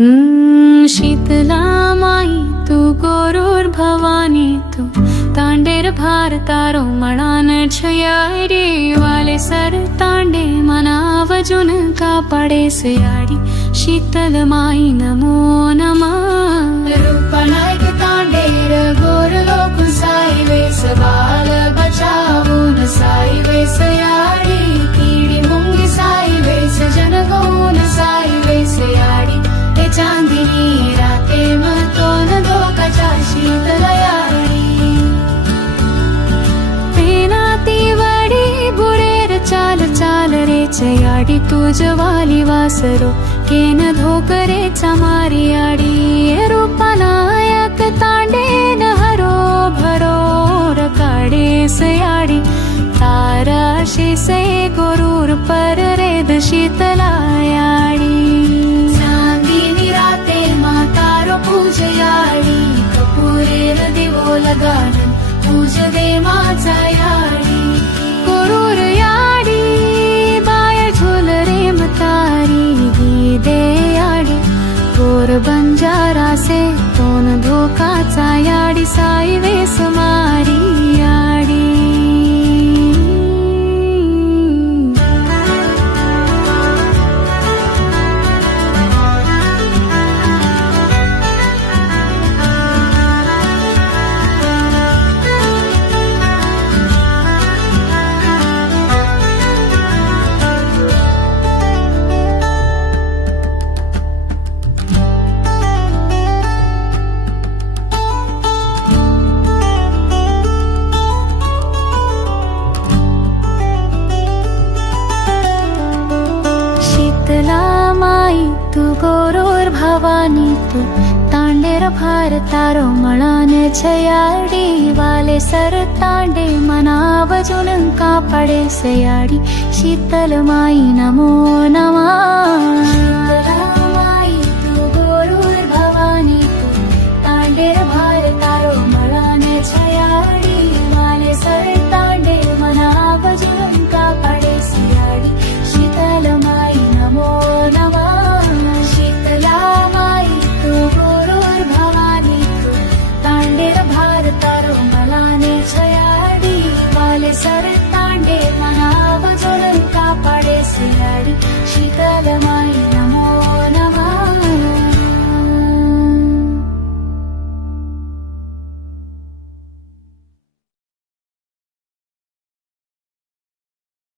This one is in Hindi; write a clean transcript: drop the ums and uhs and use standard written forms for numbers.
शीतला माई तू गोरूर भवानी तू तांडेर भार तारो मणान छयारी वाले सर तांडे मनावजून कापडे सयारी शीतल माई नमो नमः रूपनायक तांडेर गोर लोक साई वेस बाल बचावून साई वेस याडी कीडी मुंगी साई वेस जनगौन साई वेस याडी ते चांदिनी राते मतोन धोकाच्या शीतल याडी पेनाती वडी बुरेर चाल चाल रे चयाडी तुझ वाली वासरो केन धोकरे चमारी आडी रूपनायक तांडेन हरो भरो रकाडे सयाडी तारा शिसे गोरूर पर रेद शीतला याडी चांदिनी राते मातारो पूजयाडी कपुरेर दिवो लगाडन पूज दे माझा याडी गोरूर याडी बाय झोल रे मतारी गीदे याडी गोर बंजारा से तोन धोकाचा याडी साई वेस मारी याडी शीतला माई तू गोरूर भवानी तू तांडेर भार तारो मळान छयाडी वाले सर तांडे मनावजून कापडे सयाडी शीतल माई नमो नमः शीतला माई तू गोरूर भवानी तू तांडेर भार तारो मळान छयाडी वाले सर तांडे मनावजून कापडे सयाडी शीतल माई नमो नमः शीतला माई तू गोरूर भवानी तू तांडेर भार तारो मलाने छयाडी वाले सर तांडे मनावजून कापडे सयाडी शीतल माई